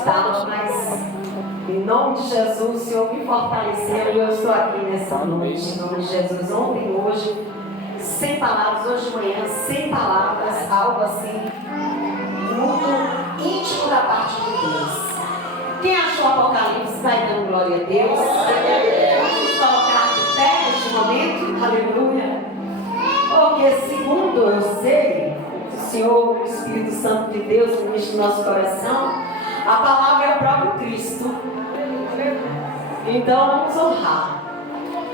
estava, mas em nome de Jesus, o Senhor me fortaleceu e eu estou aqui nessa noite, em nome de Jesus, ontem e hoje, sem palavras, hoje de manhã, sem palavras, algo assim, muito íntimo da parte de Deus. Quem achou Apocalipse vai dando glória a Deus. Vamos colocar de pé neste momento, aleluia. Porque segundo eu sei, o Senhor, o Espírito Santo de Deus, ministra no nosso coração, a palavra é o próprio Cristo. Então vamos honrar.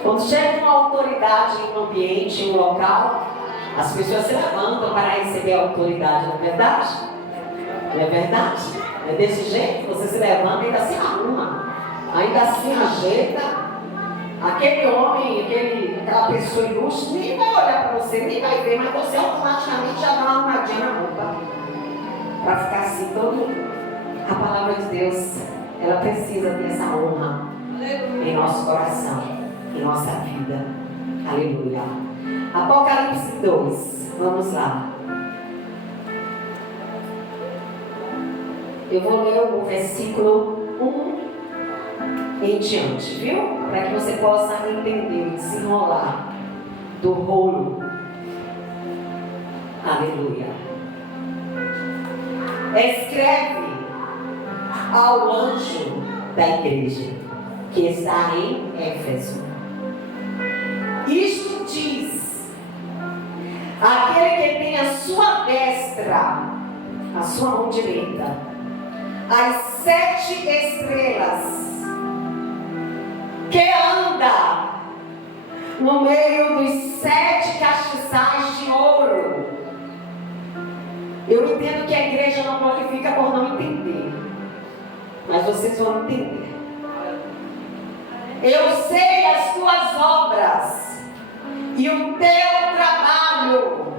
Quando chega uma autoridade em um ambiente, em um local, as pessoas se levantam para receber a autoridade, não é verdade? Não é verdade? É desse jeito, você se levanta e ainda se arruma, ainda se ajeita. Aquele homem, aquela pessoa ilustre, nem vai olhar para você, nem vai ver, mas você automaticamente já dá uma arrumadinha na roupa. Para ficar assim, todo. A palavra de Deus, ela precisa ter essa honra em nosso coração, em nossa vida. Aleluia. Apocalipse 2, vamos lá. Eu vou ler o versículo 1 em diante, viu? Para que você possa entender, desenrolar do rolo. Aleluia. Escreve ao anjo da igreja que está em Éfeso. Isto diz aquele que tem a sua destra, a sua mão direita, as 7 estrelas, que anda no meio dos 7 castiçais de ouro. Eu entendo que a igreja não glorifica por não entender, mas vocês vão entender. Eu sei as tuas obras e o teu trabalho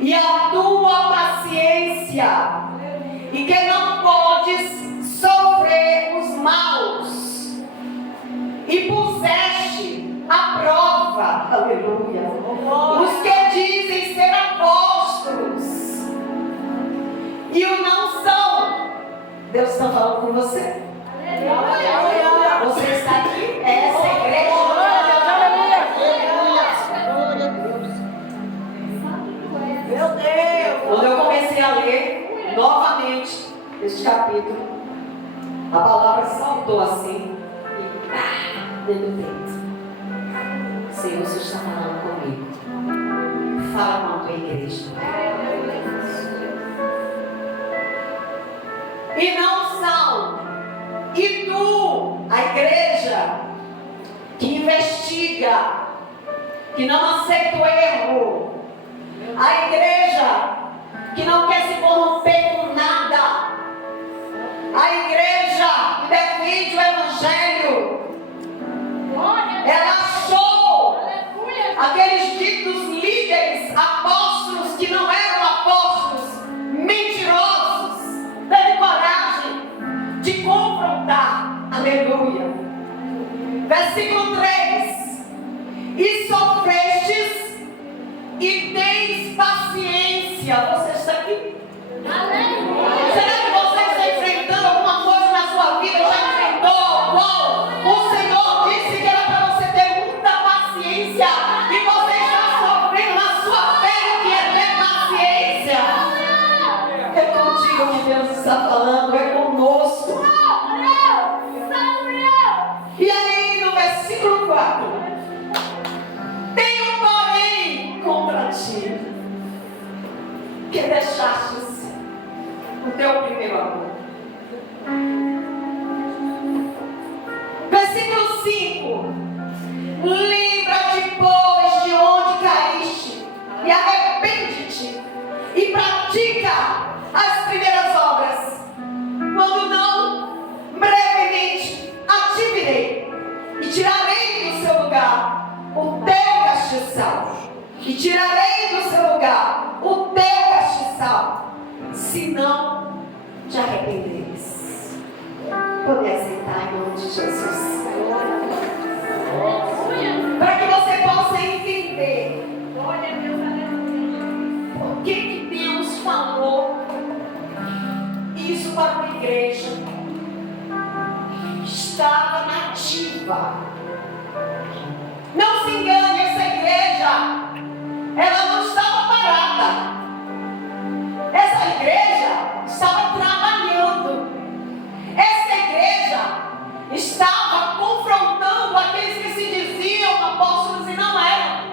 e a tua paciência, e que não podes sofrer os maus, e puseste à prova, aleluia, os que dizem ser apóstolos e o não são. Deus está falando com você. Você está aqui, essa igreja. Meu Deus! Quando eu comecei a ler novamente este capítulo, a palavra saltou assim e dentro do peito. Senhor, você está falando comigo. Fala com a tua igreja. E não são. E tu, a igreja, que investiga, que não aceita o erro, a igreja que não quer se corromper com nada, a igreja que defende o evangelho, ela achou aqueles ditos líderes, apóstolos que não eram apóstolos, mentirosos, teve coragem de confrontar. Aleluia. Versículo 3: e sofrestes e tens paciência. Você está aqui? Aleluia. Será que você está enfrentando alguma coisa na sua vida? Já enfrentou? Qual? O Senhor disse que era para você ter muita paciência, e você está sofrendo na sua pele o que é ter paciência. É contigo que Deus está falando, é conosco. E aí no versículo 4: tenho porém contra ti que deixastes o teu primeiro amor. Versículo 5: lembra-te, pois, de onde caíste, e arrepende-te, e pratica as primeiras obras. Quando não, brevemente a ti virei, e tirarei do seu lugar o teu castiçal, e tirarei do seu lugar o teu castiçal, se não te arrependeres. Pode aceitar em nome de Jesus, para que você possa entender por que Deus falou isso para uma igreja estava nativa. Não se engane, essa igreja, ela não estava parada. Essa igreja estava trabalhando. Essa igreja estava confrontando aqueles que se diziam apóstolos e não eram.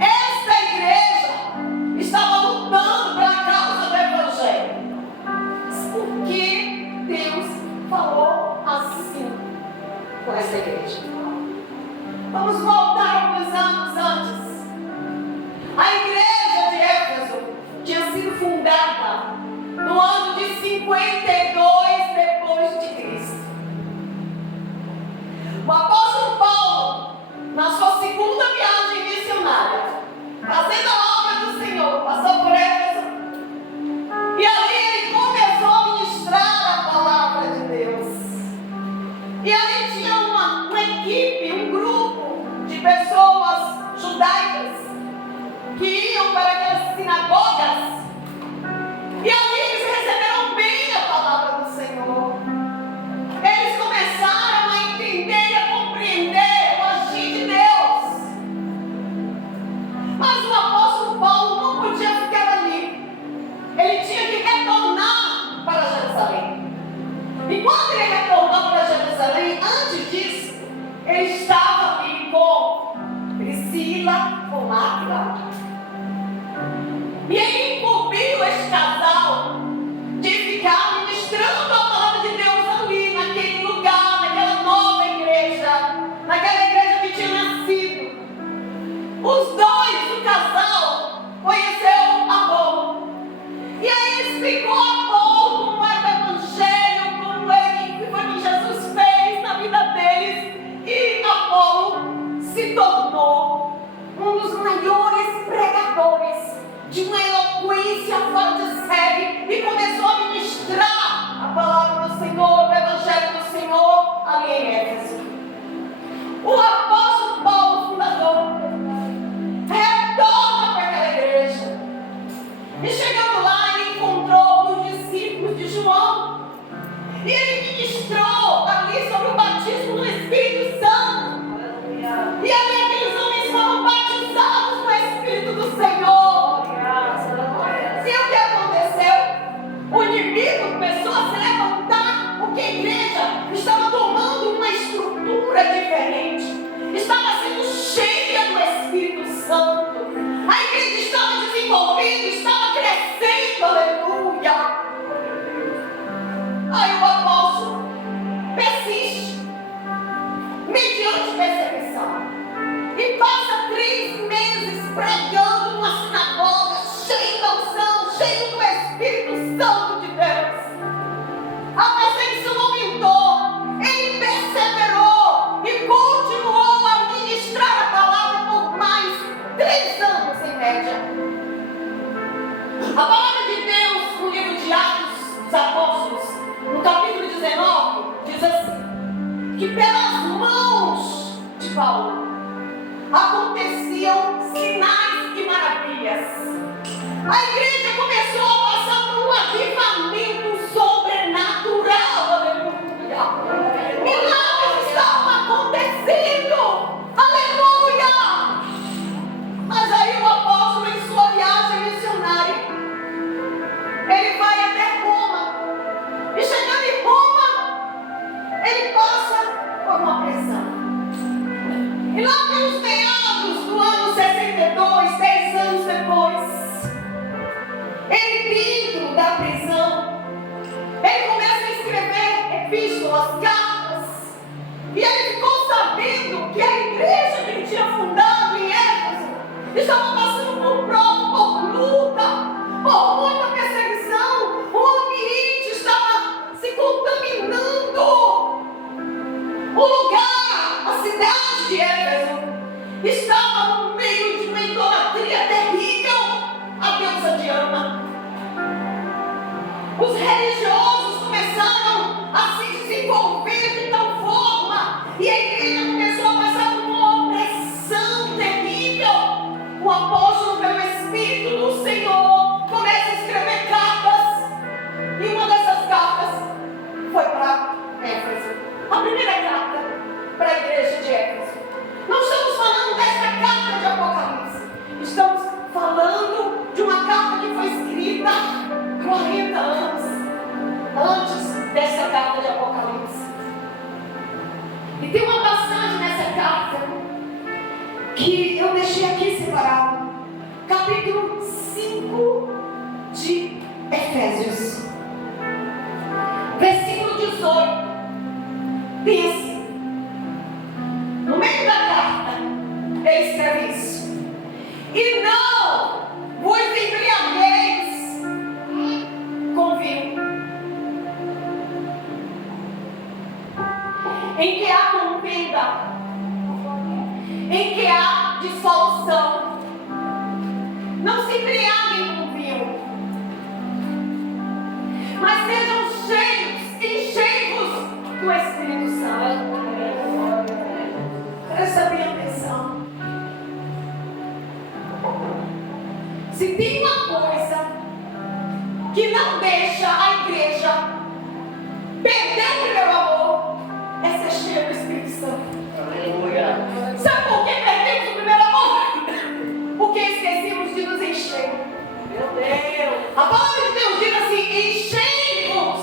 Essa igreja estava lutando pela causa do Evangelho. Por que Deus falou assim com essa igreja? Vamos voltar alguns anos antes. A igreja de Éfeso tinha sido fundada no ano de 52 depois de Cristo. O apóstolo Paulo, na sua segunda viagem missionária, fazendo a obra do Senhor, passou por Éfeso, e ali ele começou a ministrar a palavra de Deus. E ali tinha uma equipe, um grupo de pessoas judaicas que iam para aquelas sinagogas, e ali eles receberam bem a palavra do Senhor. Eles começaram a entender e a compreender o agir de Deus. Mas o apóstolo Paulo não podia ficar ali. Ele tinha que retornar para Jerusalém. E quando ele retornou para Jerusalém, antes disso, ele estava ali com Priscila, com Áquila. E ele incumbiu esse casal de ficar ministrando a palavra de Deus ali, naquele lugar, naquela nova igreja, naquela igreja que tinha nascido. Os dois, o casal, conheceu Apolo. E aí ele explicou a Apolo como era o evangelho, como ele, foi que Jesus fez na vida deles. E Apolo se tornou um dos maiores pregadores, de uma eloquência fora de série, e começou a ministrar a palavra do Senhor, o evangelho do Senhor ali em Éfeso. O apóstolo Paulo, fundador, retorna para aquela igreja, e chegando lá ele encontrou os discípulos de João, e ele ministrou ali sobre o batismo do Espírito Santo. E ali aqueles homens foram batizados no Espírito do Senhor. E o que aconteceu? O inimigo começou a se levantar, porque a igreja estava tomando uma estrutura diferente, estava sendo cheia do Espírito Santo, a igreja estava desenvolvendo, estava crescendo, aleluia. Aí o apóstolo persiste, mediante perseguição, e passa 3 meses pregando numa sinagoga, cheio da unção, cheio do Espírito Santo de Deus. A perseguição aumentou, ele perseverou e continuou a ministrar a palavra por mais 3 anos em média. A palavra de Deus no livro de Atos dos Apóstolos, no capítulo 19, diz assim, que pelas mãos de Paulo aconteciam sinais e maravilhas. A igreja começou a passar por um avivamento sobrenatural, aleluia. Milagres estavam acontecendo, aleluia. Mas aí o apóstolo, em sua viagem missionária, ele vai até Roma, e chegando em Roma, ele passa por uma prisão. E lá pelos meados do ano 62, 10 anos depois, ele dentro da prisão, ele começa a escrever epístolas, cartas, e ele ficou sabendo que a igreja que ele tinha fundado em Éfeso estava passando por prova, por luta, por muita perseguição, o ambiente estava se contaminando. O lugar, a cidade de Éfeso, estava no meio de uma idolatria terrível a deusa Diana. Os religiosos começaram a se desenvolver de tal forma, e a igreja começou a passar por uma opressão terrível. O apóstolo Versículo 18. Diz, no meio da carta, ele escreve isso. E não vos embriagueis com vinho, em que há contenda, em que há dissolução. Não se embriaguem com vinho, mas sejam cheios, encheios do Espírito Santo. Presta bem atenção. Se tem uma coisa que não deixa a igreja perder o primeiro amor, é ser cheio do Espírito Santo. Aleluia. Sabe por que perdemos o primeiro amor? Porque esquecemos de nos encher. Meu Deus. A palavra de Deus diz assim: enchei-vos.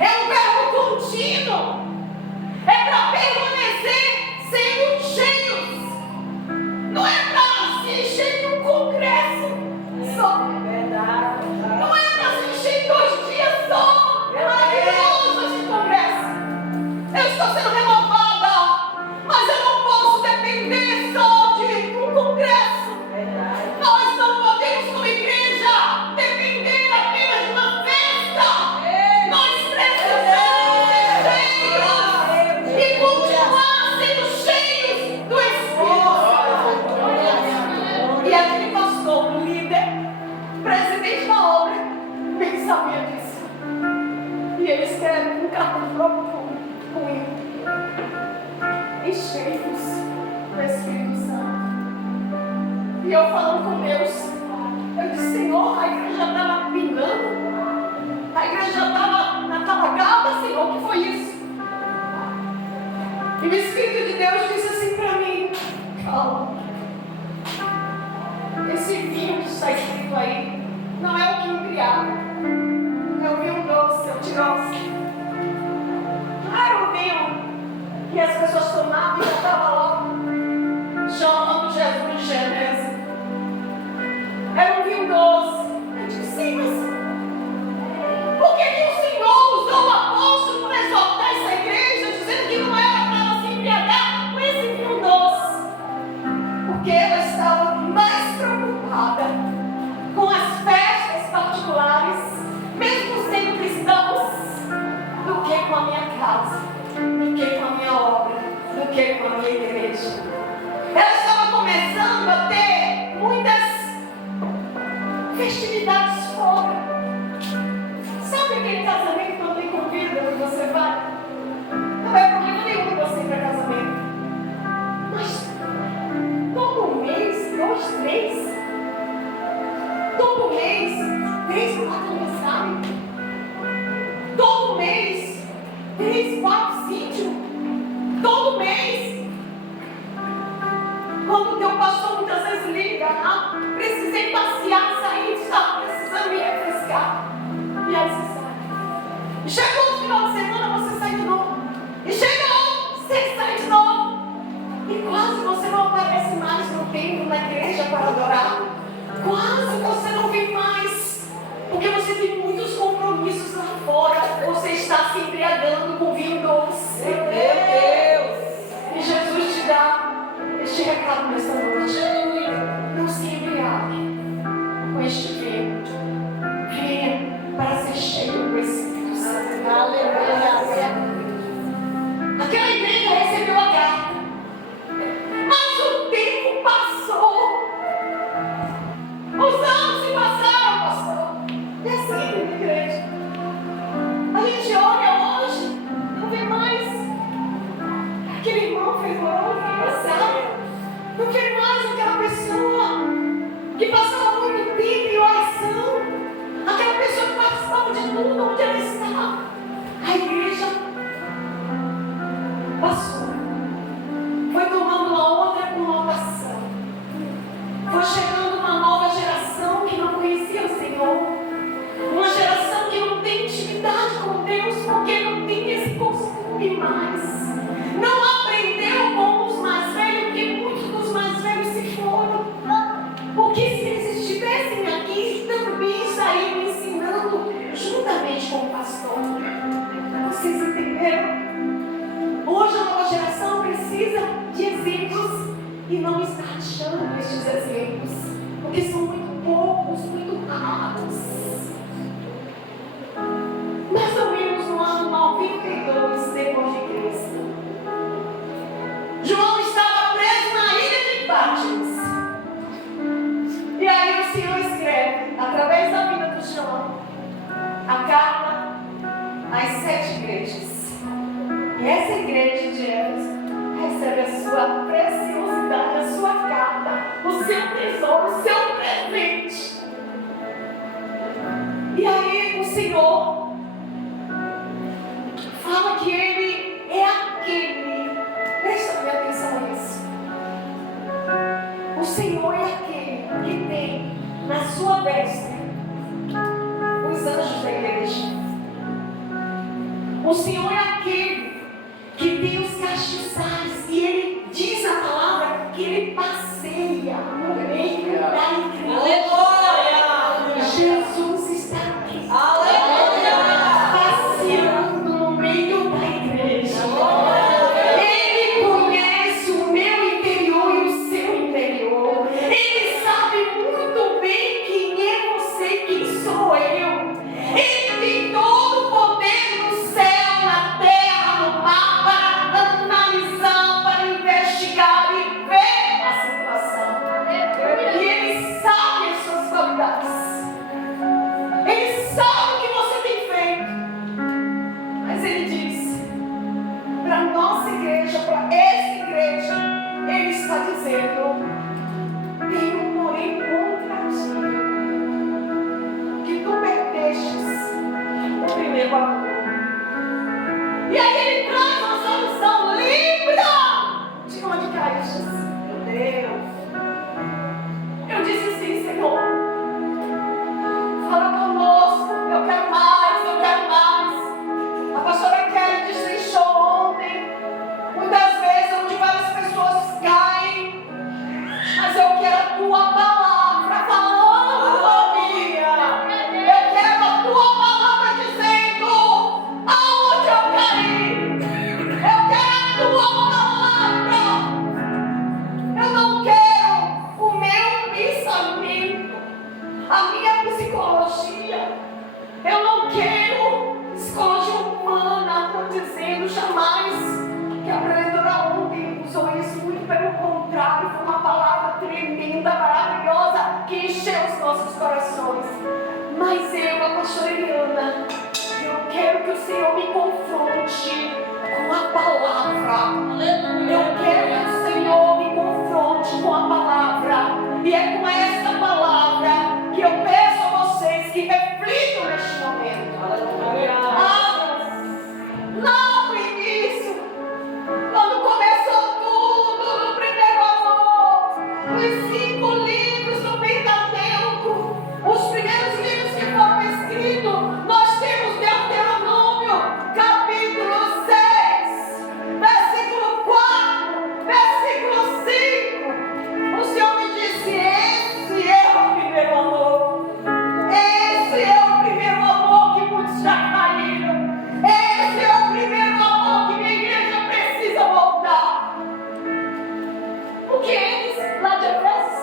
É um verbo contínuo. É para permanecer sendo cheios. Não é para se encher no congresso só. Não é para se encher em 2 dias só. Maravilhoso esse congresso. Eu estou sendo renovada, mas eu não posso depender só de um congresso. Nós não podemos, como igreja, depender apenas de uma festa. Nós precisamos ser cheios e continuar sendo cheios do Espírito. E aquele pastor, um líder, presidente da obra, bem sabia disso. E ele escreve um cartão próprio com ele. Enchei-vos do Espírito Santo. E eu falando com Deus, eu disse: Senhor, a igreja já estava pingando, a igreja já estava na talagada, Senhor, o que foi isso? E o Espírito de Deus disse assim para mim: calma, esse vinho que está escrito aí não é o que embriaga, é o vinho doce, é o tirose. Não era o vinho que as pessoas tomavam e já estavam lá chamando Jesus de Genésio. Era um vinho doce. Eu disse: sim, mas por que o Senhor usou o apóstolo para exortar essa igreja, dizendo que não era para ela se embriagar com esse vinho doce? Porque ela estava mais preocupada com as festas particulares, mesmo sendo cristãos, do que com a minha casa, do que com a minha obra, do que com a minha igreja. Ela estava começando a ter muitas festividades fora. Sabe aquele casamento que não tem convida e você vai? Não é problema nenhum você ir para casamento. Mas todo mês, 2, 3. Todo mês, 3, 4 aniversários. Todo mês, 3, 4 sítios. Todo mês. Quando o teu pastor muitas vezes liga, precisei passear, sair, estava precisando me refrescar. E aí você sai. E chegou no final de semana, você sai de novo. E chegou, você sai de novo. E quase você não aparece mais no templo, na igreja para adorar. Quase você não vem mais. Porque você tem muitos compromissos lá fora. Você está se embriagando com vinho doce. Meu Deus! E Jesus te dá este recado nesta noite: não se embriague com este vinho. Venha para ser cheio do Espírito Santo. Aleluia. Aquela igreja recebeu a carta, mas o tempo passou. Os anos se passaram, pastor. E assim, igreja, a gente olha hoje, não vê mais. Aquele irmão fez moral no passado. Não vê mais aquela pessoa que passava muito tempo em oração. Aquela pessoa que participava de tudo onde ela estava. A igreja passou. Foi tomando uma outra conotação. Foi chegando uma nova geração que não conhecia o Senhor. Uma geração que não tem intimidade com Deus, porque não tem esse costume mais. Não aprendeu com os mais velhos, porque muitos dos mais velhos se foram. Porque se eles estivessem aqui, também estariam ensinando juntamente com o pastor. entenderam? Hoje a nova geração precisa de exemplos e não está achando estes exemplos, porque são muito poucos, muito raros. Mais ou menos no ano 92 depois de Cristo, João estava preso na ilha de Patmos. E aí o Senhor escreve, através da vida do João, a carta às 7 igrejas. E essa igreja de Éfeso recebe a sua preciosidade, a sua carta, o seu tesouro, o seu presente. E aí o Senhor fala que Ele é aquele, presta minha atenção nisso. O Senhor é aquele que tem na sua destra os anjos da igreja. O Senhor é aquele que tem os castiçais, e Ele diz a palavra que Ele passeia no meio da igreja. Aleluia! Jesus está aqui. Aleluia! Passeando no meio da igreja. Ele conhece o meu interior e o seu interior. Ele sabe muito bem quem é você e quem sou eu. Ele tem todo o poder no céu, na terra, no mar, para analisar, para investigar e ver a situação. E Ele sabe as suas qualidades. Ele sabe o que você tem feito. Mas Ele diz, para a nossa igreja, para essa igreja, Ele está dizendo, tenho porém contra ti, que tu perdestes o primeiro amor. E aí Ele traz uma solução, lembra de onde caíste. Meu Deus. Eu disse sim, Senhor. Fala conosco, eu quero mais, eu quero mais. A pastora Kelly destrinchou ontem, muitas vezes onde várias pessoas caem, mas eu quero a tua palavra falando comigo. Eu quero a tua palavra dizendo aonde eu caí. Eu quero a tua palavra. Eu não quero o meu pensamento, a minha psicologia. Eu não quero psicologia humana. Estou dizendo jamais que a pregadora ontem usou isso. Muito pelo contrário, foi uma palavra tremenda, maravilhosa, que encheu os nossos corações. Mas eu, a pastora Eliana, eu quero que o Senhor me confronte com a palavra. Eu quero que o Senhor me confronte com a palavra. E é com essa palavra que eu peço a vocês que reflitam neste momento. Lá no início, quando começou tudo, no primeiro amor, os 5 livros do Pentateuco, os primeiros livros que foram escritos, nós temos Deuteronômio, capítulo 6, versículo 4, versículo 5. O Senhor me disse, esse é o primeiro amor. Esse é o primeiro amor que muitos já caíram. Esse é o primeiro amor que minha igreja precisa voltar. Porque eles, lá de Efésios,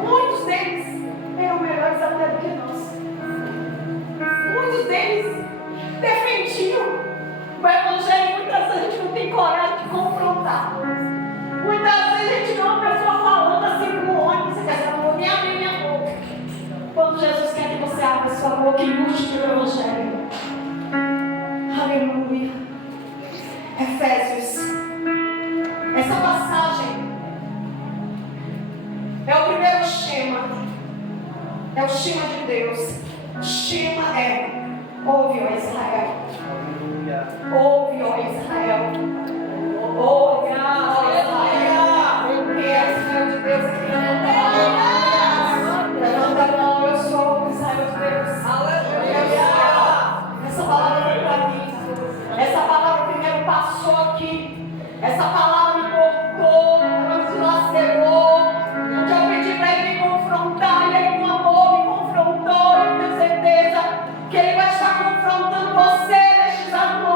muitos deles eram melhores até do que nós. Muitos deles defendiam o evangelho. Muitas vezes a gente não tem coragem de confrontar. Muitas vezes a gente vê uma pessoa falando assim com o ônibus, você quer dizer, eu não vou nem abrir minha boca. Quando Jesus quer que você abra sua boca e lute pelo evangelho. Aleluia. Efésios. Essa passagem é o primeiro Shema. É o Shema de Deus. Shema é: ouve, ó Israel. Ouve, ó Israel. Ouve, ó Israel. Porque é Israel de Deus que levanta a mão. Eu sou o Israel de Deus. Aleluia. Essa palavra foi para mim. Essa palavra primeiro passou aqui. Essa palavra me cortou, ela me dilacerou. Então eu pedi para Ele me confrontar. E Ele, com amor, me confrontou. Eu tenho certeza que Ele vai estar confrontando você neste exato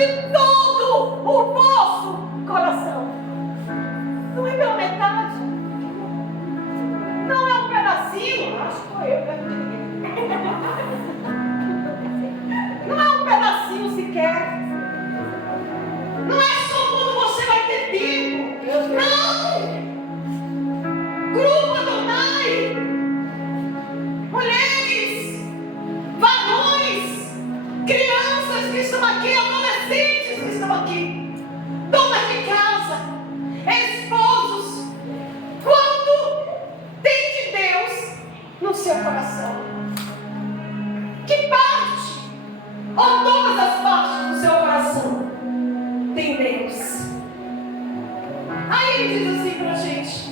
de todo o vosso coração. Não é pela metade. Não é um pedacinho. Acho que foi eu, não é um pedacinho sequer. Não é só quando você vai ter tempo. Não! Grupo Adonai, mulheres, varões, crianças que estão aqui, adolescentes que estão aqui, donas de casa, esposos, quanto tem de Deus no seu coração? Que parte, ou todas as partes do seu coração, tem Deus? Aí ele diz assim pra gente: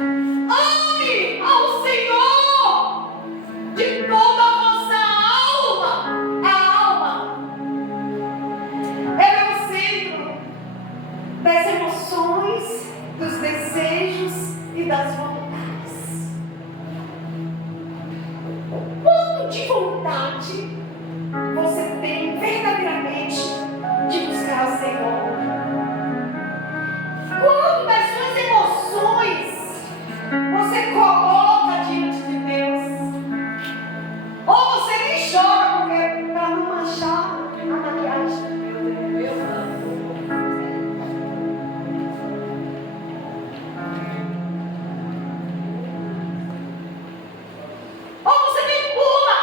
ame ao Senhor de toda a vossa alma. A alma, ela é o centro das emoções, dos desejos e das vontades. Quanto de vontade você tem verdadeiramente de buscar o Senhor? Quanto das suas emoções você coloca diante de Deus? Ou você nem chora porque para não manchar a maquiagem? Ou você nem pula,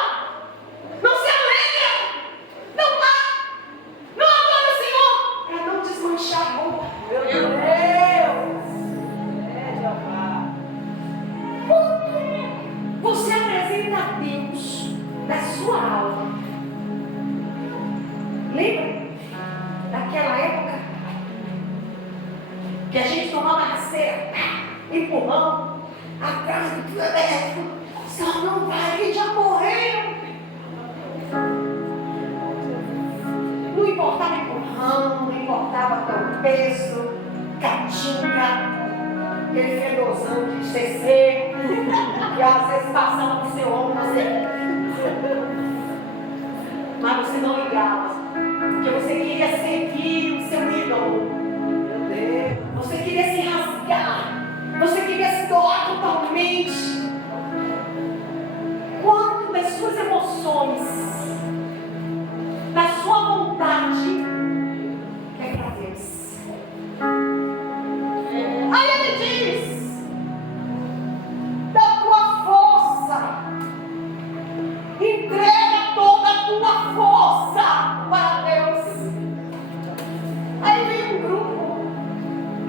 não se alegra, não adora o Senhor para não desmanchar a roupa? Meu Deus! Você apresenta a Deus da sua alma. Lembra daquela época que a gente tomava rasteira, empurrão, atrás do telefone? Só não vai, que já morreu. Não importava empurrão, não importava teu peso, catinga, aquele fedorzão de CC, que às vezes passava no seu ombro, mas você não ligava, porque você queria servir o seu ídolo. Meu Deus. Você queria se rasgar, você queria se doar totalmente. Quanto das suas emoções, da sua vontade é para Deus? Aí ele diz: da tua força, entrega toda a tua força para Deus. Aí vem um grupo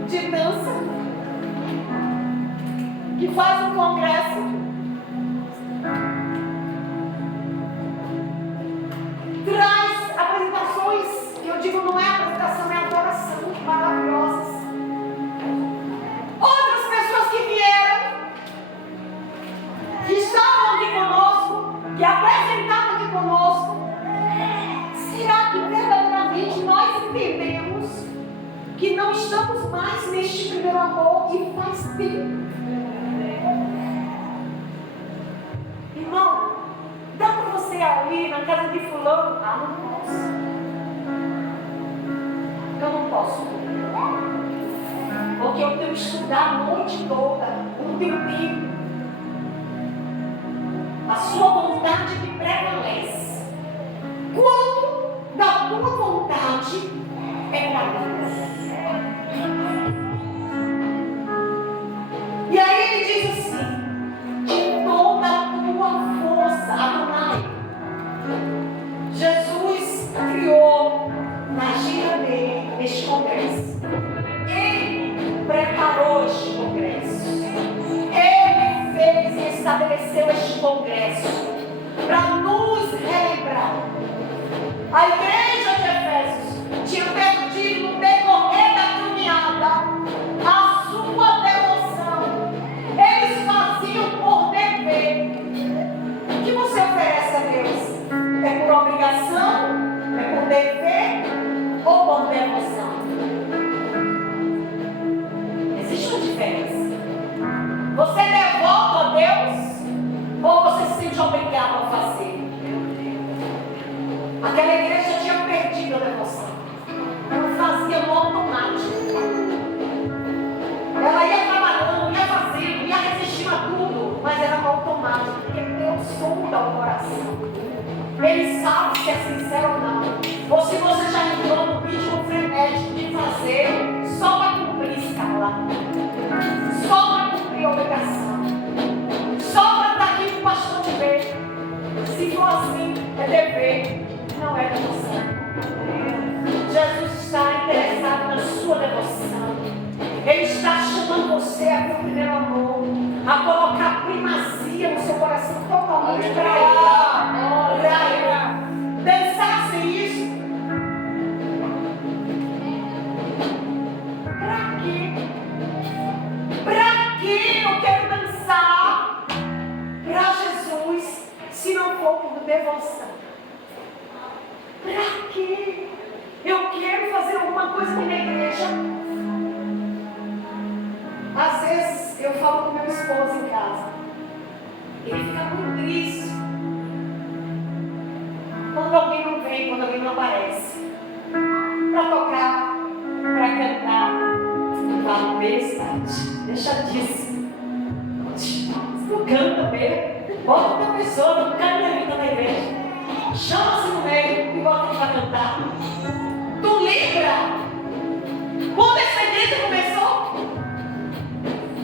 de dança que faz um congresso, traz apresentações, que eu digo não é apresentação, é adoração, maravilhosas. Outras pessoas que vieram, que estavam aqui conosco, que apresentavam aqui conosco. Será que verdadeiramente nós entendemos que não estamos mais neste primeiro amor e faz tempo? Irmão, dá para você ali na casa de fulano? Ah, não posso. Eu não posso. Porque eu tenho que estudar a noite toda, não tenho tempo. A sua vontade me prevalece. Quanto da tua vontade é para Deus? E aí ele diz assim: de toda a tua força, Adonai. Jesus criou na gira dele este congresso. Ele preparou este congresso. Ele fez e estabeleceu este congresso para nos relembrar. A igreja de Efésios tinha perdido no decorrer da caminhada a sua devoção. Eles faziam por dever. O que você oferece a Deus? É por obrigação? É por dever? Ou por devoção? Existe uma diferença. Você devolve a Deus ou você se sente obrigado a fazer? Aquela igreja tinha você a ter o primeiro amor, a colocar primazia no seu coração totalmente para Ele. Dançar sem isso. Para quê? Para que eu quero dançar para Jesus se não for por devoção? Para quê? Eu quero fazer alguma coisa aqui na igreja. Às vezes eu falo com meu esposo em casa. Ele fica muito triste quando alguém não vem, quando alguém não aparece. Para tocar, para cantar. Eu falo, besta, deixa disso. Você não canta mesmo. Bota outra pessoa, não canta na vida da igreja. Chama-se no meio e bota ele para cantar. Tu lembra? Quando essa igreja começou?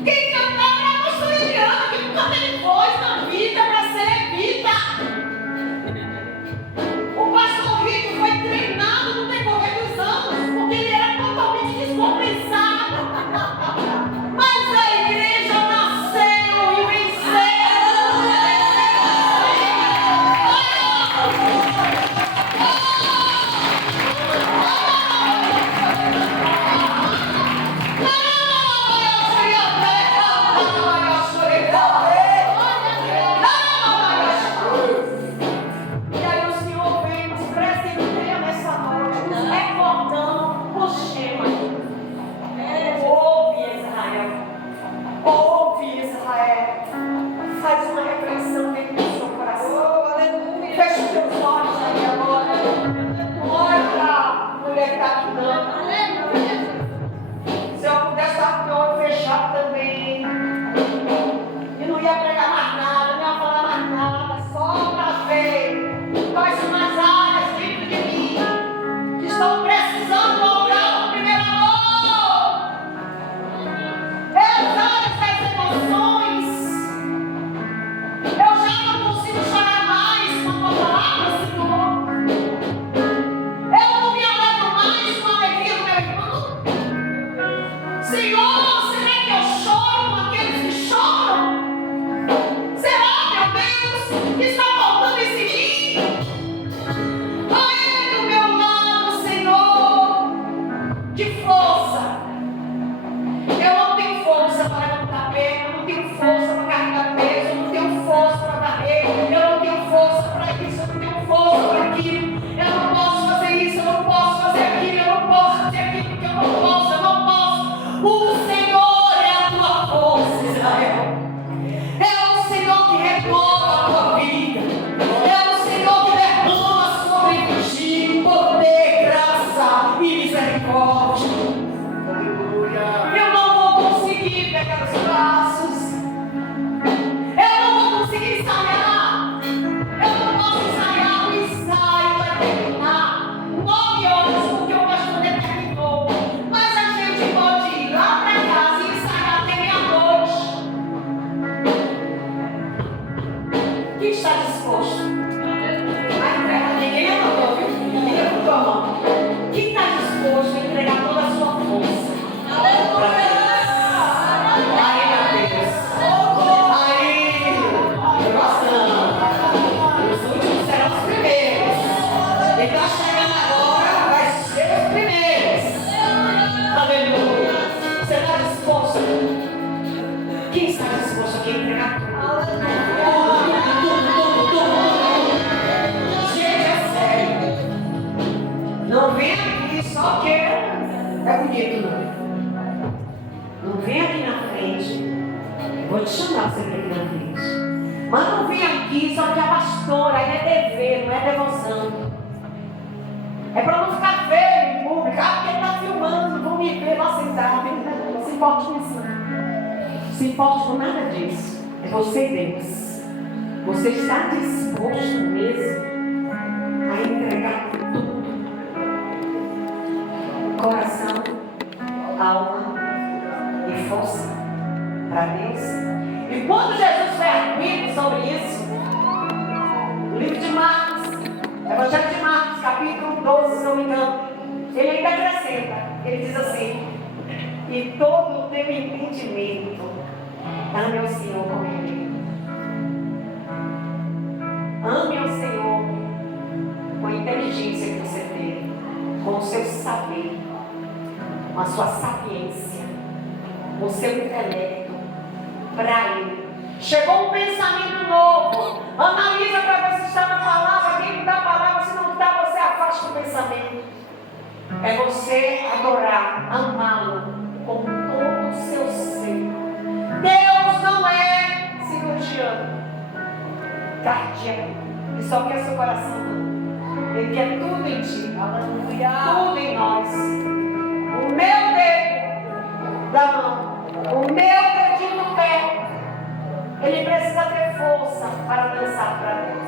Quem cantava era a pastora Eliana, que nunca teve voz na vida para ser levita. O pastor Rico foi treinado no decorrer dos anos, porque ele era totalmente descompensado. Mas a igreja nasceu e venceu. E aí o Senhor vem nos presenteia nessa noite, recordando o Shema. Ouve Israel, faz uma reflexão dentro do seu coração. Fecha os teus olhos aí agora. Olha para a mulher que está aqui dando. Se eu pudesse estar com o olho fechado também, e não ia pregar mais nada, não ia falar mais nada, só para ver quais são as áreas dentro de mim que estão precisando voltar ao primeiro amor. É as áreas das emoções. Eu já não consigo chorar mais com a tua palavra, Senhor. Eu não me alegro mais com a alegria do meu irmão. Senhor, será que eu choro com aqueles que choram? Será, meu Deus, que está faltando esse mim? Ai, do meu lado, Senhor, de força. Eu não tenho força para levantar perna, eu não tenho força para carregar peso, eu não tenho força para varrer, eu não tenho força para isso, eu não tenho força para aquilo. Eu não posso fazer isso, eu não posso fazer aquilo, eu não posso fazer aquilo, porque eu não posso, eu não posso. O Senhor é a tua força, Israel. É o Senhor que renova a tua vida. É o Senhor que derrama sobre ti poder, graça e misericórdia. Eu não vou conseguir pegar os passos. Eu não vou conseguir ensaiar. Eu não posso ensaiar. O ensaio vai terminar 9 horas, porque o pastor determinou. Mas a gente pode ir lá para casa e ensaiar até meia-noite. Quem está disposto? Ninguém levantou, viu? Ninguém levantou a mão. Quem está disposto a entregar toda a sua força? Aí, meu Deus. Aí, gostando. Os últimos serão os primeiros. Quem está chegando agora vai ser os primeiros. Aleluia. Você está disposto? Quem está disposto a entregar tudo? Gente, é sério. Não vem aqui só que é bonito, não. Não vem aqui na frente. Eu vou te chamar para você vir aqui na frente. Mas não vem aqui só que a pastora. Aí é dever, não é devoção. É para não ficar feio em público. Ah, porque ele está filmando, vão me ver lá sentado. Não se importe com isso, não. Não se importe com nada disso. É você e Deus. Você está disposto mesmo a entregar tudo? Coração, alma e força para Deus. E quando Jesus foi arguindo sobre isso, o livro de Marcos, Evangelho de Marcos, capítulo 12, se não me engano, ele ainda acrescenta. Ele diz assim: e todo o teu entendimento. Ame ao Senhor com Ele. Ame ao Senhor com a inteligência que você tem, com o seu saber, com a sua sapiência, com o seu intelecto, para Ele. Chegou um pensamento novo. Analisa para ver se está na palavra, dentro da palavra. Se não está, você afasta o pensamento. É você adorar, amá-lo com todo o seu ser. Deus não é cirurgião cardíaco, que só quer seu coração. Ele quer tudo em ti. Aleluia. Tudo em nós. O meu dedo da mão, o meu dedinho do pé, ele precisa ter força para dançar para Deus.